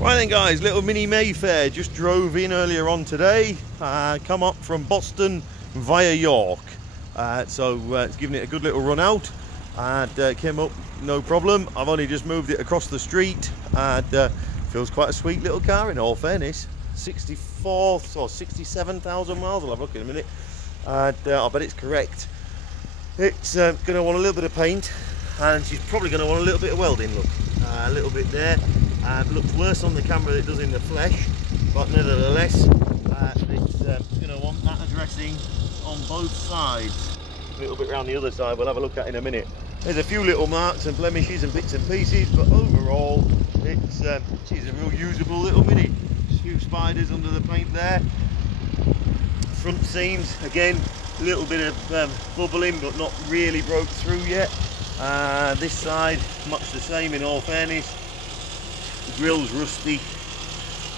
Right then guys, little mini Mayfair, just drove in earlier on today, come up from Boston via York, so it's giving it a good little run out and came up no problem. I've only just moved it across the street and feels quite a sweet little car in all fairness. 64 or 67,000 miles, I'll have a look in a minute, and I bet it's correct. It's going to want a little bit of paint, and she's probably going to want a little bit of welding. Look, a little bit there. It looks worse on the camera than it does in the flesh, but nevertheless it's going to want that addressing on both sides. A little bit around the other side we'll have a look at in a minute. There's a few little marks and blemishes and bits and pieces, but overall it's she's a real usable little mini. A few spiders under the paint there. Front seams, again, a little bit of bubbling but not really broke through yet. This side much the same in all fairness. The grill's rusty,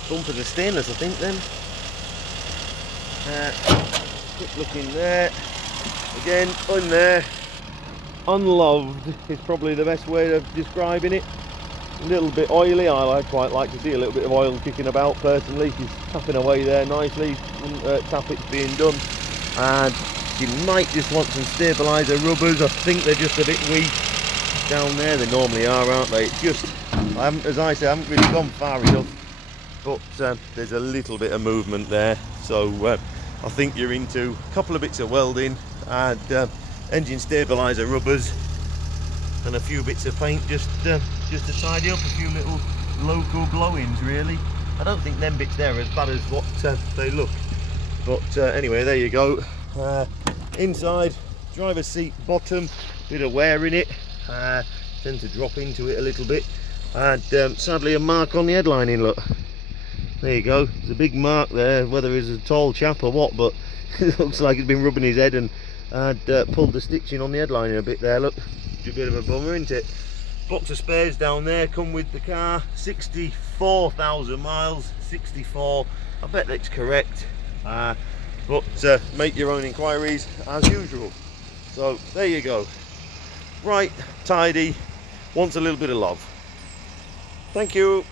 bumpers are stainless I think then. Quick look in there, again in there, unloved is probably the best way of describing it. A little bit oily, I quite like to see a little bit of oil kicking about personally. She's tapping away there nicely, wouldn't tap it's being done. And she might just want some stabiliser rubbers, I think they're just a bit weak down there, they normally are, aren't they? It's just, as I say, I haven't really gone far enough, but there's a little bit of movement there, so I think you're into a couple of bits of welding and engine stabiliser rubbers and a few bits of paint just to tidy up a few little local blow-ins really. I don't think them bits there are as bad as what they look, but anyway, there you go. Inside, driver's seat bottom, bit of wear in it, tend to drop into it a little bit, and sadly a mark on the headlining, look. There you go, there's a big mark there, whether he's a tall chap or what, but it looks like he's been rubbing his head and pulled the stitching on the headlining a bit there, look. It's a bit of a bummer, isn't it? Box of spares down there come with the car, 64,000 miles, 64, I bet that's correct, but make your own inquiries as usual. So there you go, right, tidy, wants a little bit of love. Thank you.